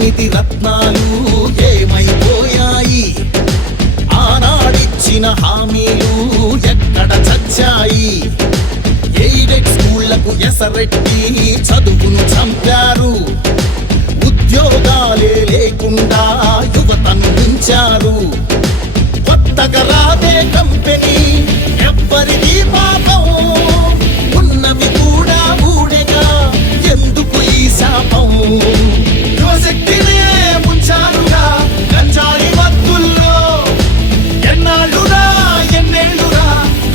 9 రత్నాలు ఏమైపోయాయి? ఆనాడిచ్చిన హామీలు ఎక్కడ చచ్చాయి? ఎయిడెడ్ స్కూళ్లకు ఎసరెట్టి చదువును చంపారు. ఉద్యోగాలే లేకుండా యువతను మించారు. కొత్తగా రాదే కంపెనీ ఎవ్వరిది పాపం, ఉన్నవి కూడా ఊడెగా ఎందుకు ఈ శాపం? యువశక్తినే ముంచారుగా గంజాయి మత్తుల్లో, ఎన్నాళ్ళురా ఎన్నేళ్ళురా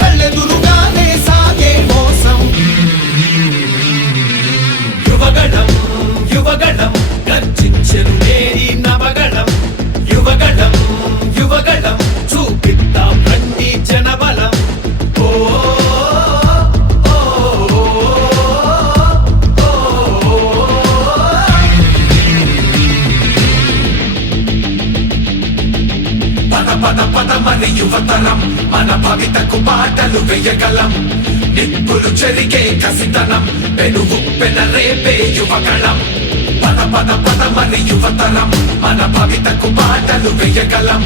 కళ్ళెదురుగానే సాగే మోసం. యువగళం యువగళం గర్జించెను నేరి నవగళం. యువగళం యువగళం చూపిద్దాం రండి జనబలం. పద పద మన యువతరం, మన భవితకు పాటలు వేయగలం. నిప్పులు చెరిగే కసితనం, పెనుగు పెనరేపే యువగళం. పద పద పద మన యువతరం, మన భవితకు పాటలు వేయగలం.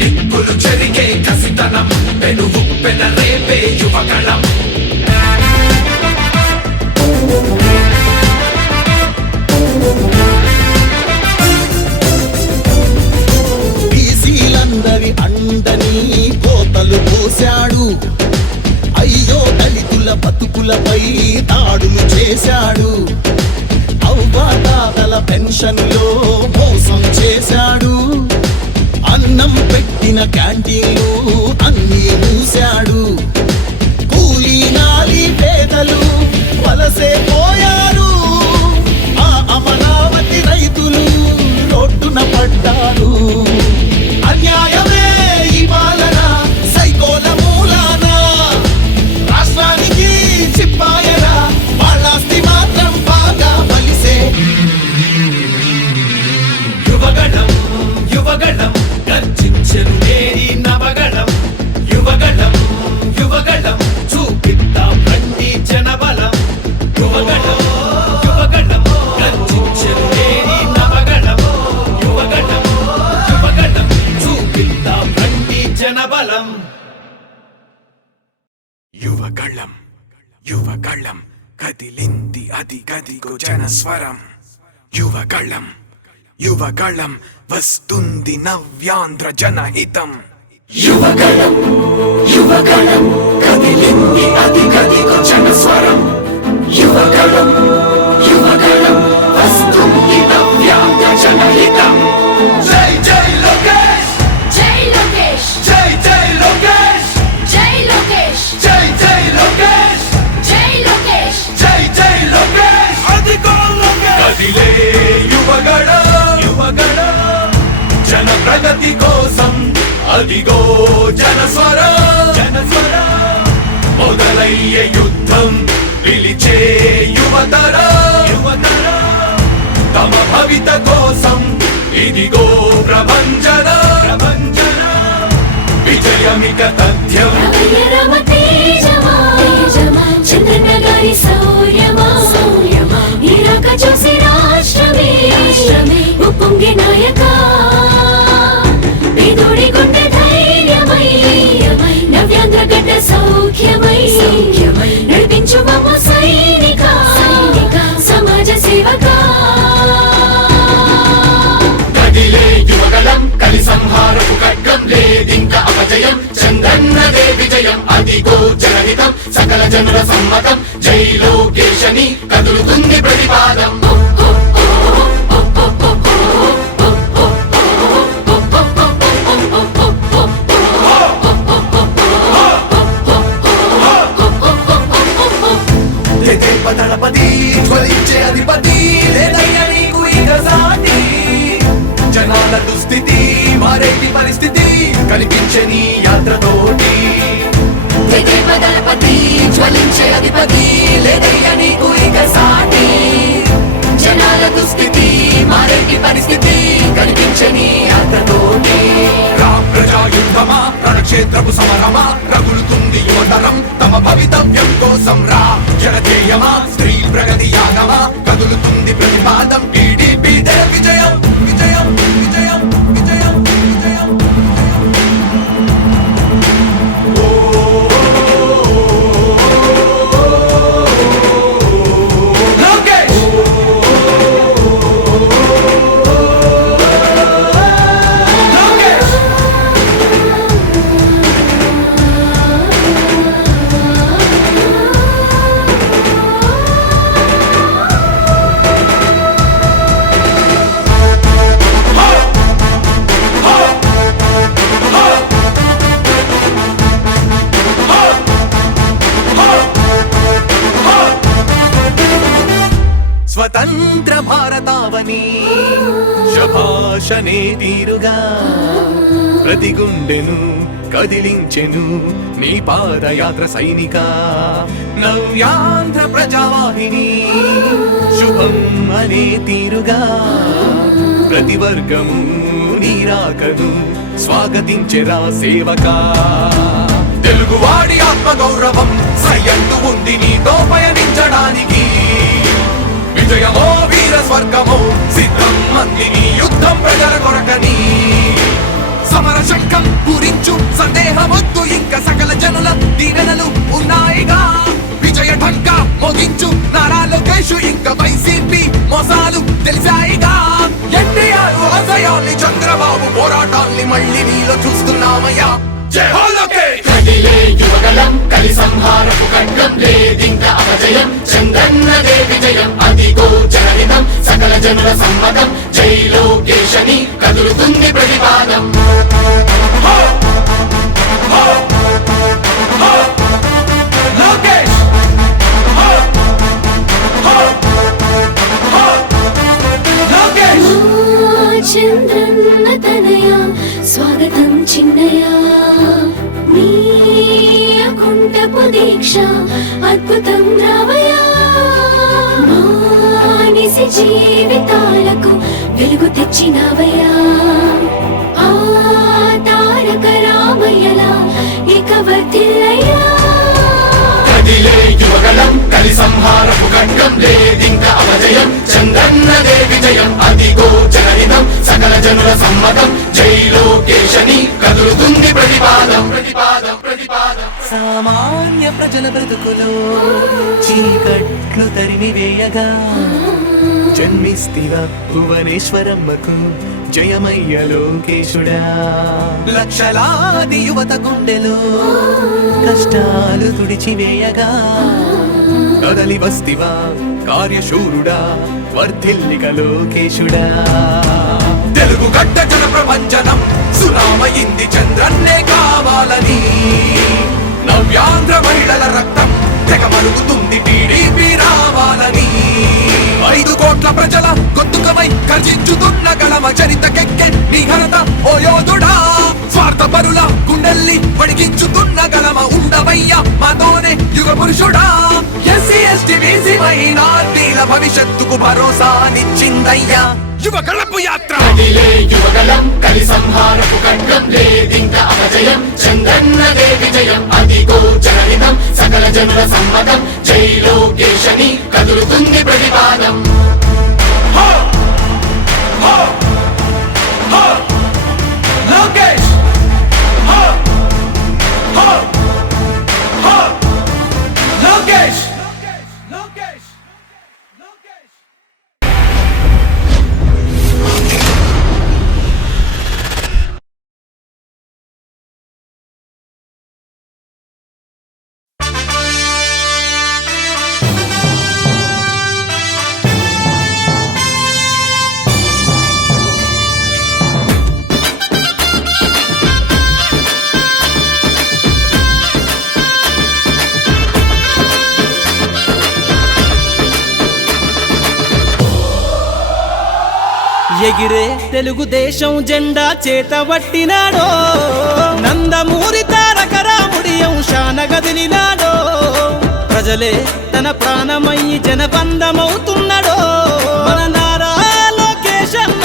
నిప్పులు చెరిగే కసితనం, పెనుగు పెనరేపే యువగళం. బీసీలందరి అండని కోతలు పోశాడు. అయ్యో దళితుల బతుకులపై దాడులు చేశాడు. అవ్వాతాతల పెన్షన్లో మోసం చేశాడు. అన్నం పెట్టిన క్యాంటీన్లు అన్నీ మూశాడు. కూలీ నాలి పేదలు వలసే పోయారు. ఆ అమరావతి రైతులు రోడ్డున పడ్డారు. అన్యాయమే ఈ పాలన సైకోల మూలాన, రాష్ట్రానికి చిప్పాయరా వాళ్ళాస్తి మాత్రం బాగా బలిసే. యువగళం యువగళం గర్జించెను నేరి నవగళం. యువగళం యువగళం చూపిద్దాం రండి జనబలం. యువగళం యువగళం గర్జించెను నేరి నవగళం. యువగళం యువగళం చూపిద్దాం రండి జనబలం. యువగళం యువగళం కదిలింది అది గదిగో జనస్వరం. యువగళం యువగళం వస్తుంది నవ్యాంధ్ర జనహితం. యువగళం యువగళం కదిలింది అది గదిగో జనస్వరం. యువగళం యువగళం వస్తుంది నవ్యాంధ్ర జనహితం. జై జై లోకేష్, జై లోకేష్, జై జై లోకేష్, జై లోకేష్, జై జై లోకేష్, జై లోకేష్, జై జై లోకేష్. అదిగో లోకేష్ కదిలే యువగళం యువగళం జన ప్రగతి కోసం. అదిగో జనస్వరం జనస్వరం మొదలయ్యే యుద్ధం పిలిచే యువతరం యువతరం. తమ భవిత కోసం ఇదిగో ప్రభంజనం ప్రభంజనం. విజయమిక తథ్యం. రమయ్య రమ తేజమా, చంద్రన్న గారి శౌర్యమా, నీరాక చూసి రాష్ట్రమే ఉప్పొంగే నాయక. పేదోడి గుండె ధైర్యమై, నవ్యాంధ్ర గడ్డ సౌఖ్యమై, నడిపించు మమ్ము సైనిక సమాజ సేవక. కదిలే యువగళం కలి సంహారపు ఖడ్గం, లేదింక అపజయం చంద్రన్నదే విజయం. అదిగో జనహితం సకల జనుల సమ్మతం. జై లోకేశని కదులుతుంది ప్రతిపాదం. దళపతి జ్వలించే అధిపతి, లేదయ్య నీకు ఇక సాటి. జనాల దుస్థితి మారేటి పరిస్థితి కనిపించే నీ యాత్రతోటి. దళపతి జ్వలించే అధిపతి, లేదయ్య నీకు ఇక సాటి. జనాల దుస్థితి మారేటి పరిస్థితి కనిపించని యాత్రతోటి. ప్రజాయుద్ధమా రణక్షేత్రపు సమరమా, రగులుతుంది యువతరం తమ భవితవ్యం కోసం. రా జనజేయమా స్త్రీ ప్రగతి యాగమా, కదులుతుంది ప్రతిపాదం టీడీపీ విజయం. స్వతంత్ర భారతావని శభాషనే తీరుగా ప్రతి గుండెను కదిలించెను నీ పాదయాత్ర సైనిక నవ్యాంధ్ర ప్రజావాహిని శుభం అనే తీరుగా ప్రతి వర్గము నీరాకను స్వాగతించెరా సేవకా తెలుగువాడి ఆత్మగౌరవం సయ్యంటూ ఉంది నీతో పయనించడానికి విజయమో వీర స్వర్గమో సిద్ధం మందిని యుద్ధం ప్రజల కొరకని సమర శంఖం పూరించు సందేహమొద్దు ఇంకా సకల జనుల దీవెనలు ఉన్నాయిగా విజయ ఢంకా మోగించు నారా లోకేష్ ఇంకా వైసీపీ మోసాలు తెలిసాయిగా ఎన్టీఆర్ ఆశయాల్ని చంద్రబాబు పోరాటాల్ని మళ్ళీ నీలో చూస్తున్నామయ్యా జై హో లోకేష్ కదిలే యువగలం కలి సంహారపు ఖడ్గం లేదింక అపజయం చంద్రన్నదే విజయం అదిగో జనహితం సకల జనుల సమ్మతం జై లోకేశని కదులుతుంది ప్రతిపాదం లోకేష్ లోకేష్ చంద్రన్న తనయ స్వాగతం చిన్నయ నీ అకుంఠపు దీక్ష అద్భుతం రావయ మానిసి జీవితాలకు వెలుగు తెచ్చినవయ్యా ఆ తారక రామయ్యలా ఇక వర్ధిల్లయ్యా కదిలే యువగలం కలి సంహారపు ఖడ్గం లేదింక అపజయం చంద్రన్నదే విజయం అదిగో జనహితం సకల జనుల సమ్మతం జై లోకేశని కదులుతుంది ప్రతిపాదం ప్రతిపాదం ప్రతిపాదం సామాన్య ప్రజల బ్రతుకులో చీకట్లు తరిమి వేయగా జన్మిస్తివా భువనేశ్వరమ్మకు జయమయ్య లోకేశుడా లక్షలాది యువత గుండెలో కష్టాలు తుడిచివేయగా కదలి వస్తివా కార్యశూరుడా వర్ధిల్లిక లోకేశుడా తెలుగు గడ్డ జన ప్రపంచనం సునామయింది చంద్రన్నే కావాలని నవ్యాంధ్ర మహిళల రక్తం తెగ మరుగుతుంది టీడీపీ రావాలని 5 కోట్ల ప్రజల గొంతుకమై గర్జించుతున్న గళమ చరితకెక్కె నీ ఘనత ఓ యోధుడా స్వార్థ పరుల గుండెల్ని వడిగించుతున్న గళమ ఉండవయ్యా మాతోనే యుగ పురుషుడా ఎస్సీ ఎస్టీ బీసీ మైనార్టీల భవిష్యత్తుకు భరోసానిచ్చిందయ్యా యువగళపు యాత్ర కదిలే యువగలం కలి సంహారపు ఖడ్గం లేదింక అపజయం చంద్రన్నదే విజయం అదిగో జనహితం సకల జనుల సమ్మతం జై లోకేశని కదులుతుంది ప్రతిపాదం లోకేష్ లోకేష్ లోకేష్ లోకేష్ ఎగిరే తెలుగుదేశం జెండా చేతబట్టినాడో నందమూరి తారక రాముడి అంశాన గదిలినాడో ప్రజలే తన ప్రాణమయ్యి జనబంధమవుతున్నాడో మన నారా లోకేశన్న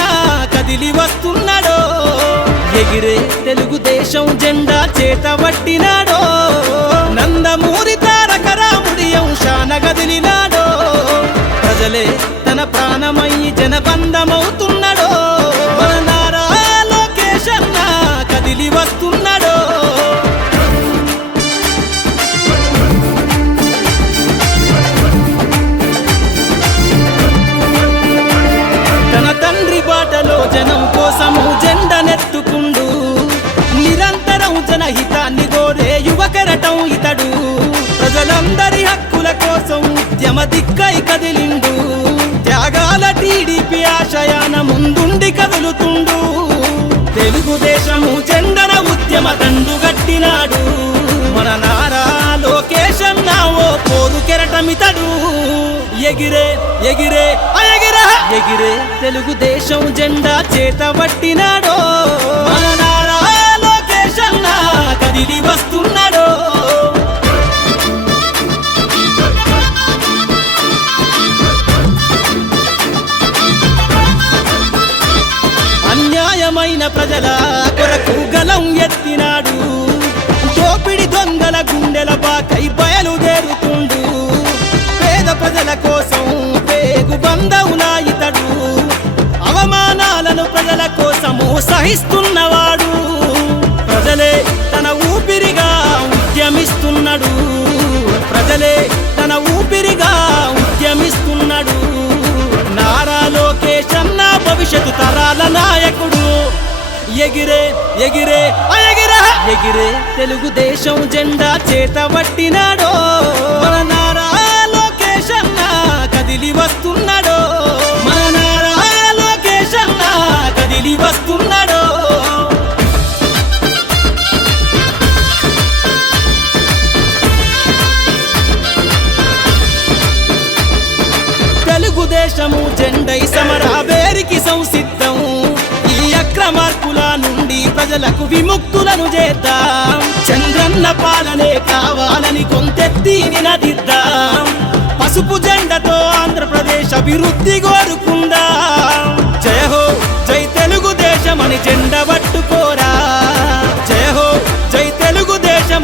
కదిలి వస్తున్నాడో ఎగిరే తెలుగుదేశం జెండా చేతబట్టినాడో నందమూరి తారక రాముడి అంశాన గదిలినాడో ప్రజలే తన ప్రాణమయ్యి జనబంధమవుతున్నాడో మన నారా లోకేశన్న కదిలి వస్తున్నాడో తన తండ్రి బాటలో జనం కోసము జెండనెత్తుకుండు నిరంతరం జనహితాన్ని కోరే యువకరటం ఇతడు ప్రజలందరి హక్కుల కోసం ఉద్యమ దిక్కై కదిలిండు త్యాగాల టీడీపీ ఆశయాన ముందుండి కదులుతుండు తెలుగుదేశము జెండన ఉద్యమ దండు గట్టినాడు మన నారా లోకేశన్న ఓ పోరు కెరటమితడు ఎగిరే ఎగిరే ఎగిరే తెలుగుదేశం జెండా చేతబట్టినాడో మన నారా లోకేష్ అన్న కదిలి వస్తున్నాడో. అన్యాయమైన ప్రజల కొరకు గలం ఎత్తినాడు, దోపిడి దొంగల గుండెల బాకై బయలుదేరుతుండు. పేద ప్రజల కోసం పేగు బంధవులా ఇతడు, అవమానాలను ప్రజల కోసము సహిస్తున్నవాడు. ప్రజలే తన ఊపిరిగా ఉద్యమిస్తున్నాడు, ప్రజలే తన ఊపిరిగా ఉద్యమిస్తున్నాడు. నారా లోకేష్ అన్న భవిష్యత్తు తరాల నాయకుడు. ఎగిరే ఎగిరే ఎగిరే ఎగిరే తెలుగుదేశం జెండా చేతబట్టినాడో మన నారా లోకేష్ అన్న కదిలి వస్తున్నాడో. మన నారా లోకేష్ అన్న కదిలి వస్తున్నాడో. తెలుగుదేశము జెండై సమరావేరికి సంసిద్ధం. ఈ అక్రమార్కుల నుండి ప్రజలకు విముక్తులను చేద్దాం. చంద్రన్న పాలనే కావాలని కొంతెత్తి నినదిద్దాం. పసుపు జెండతో ఆంధ్రప్రదేశ్ అభివృద్ధి కోరుకుందాం.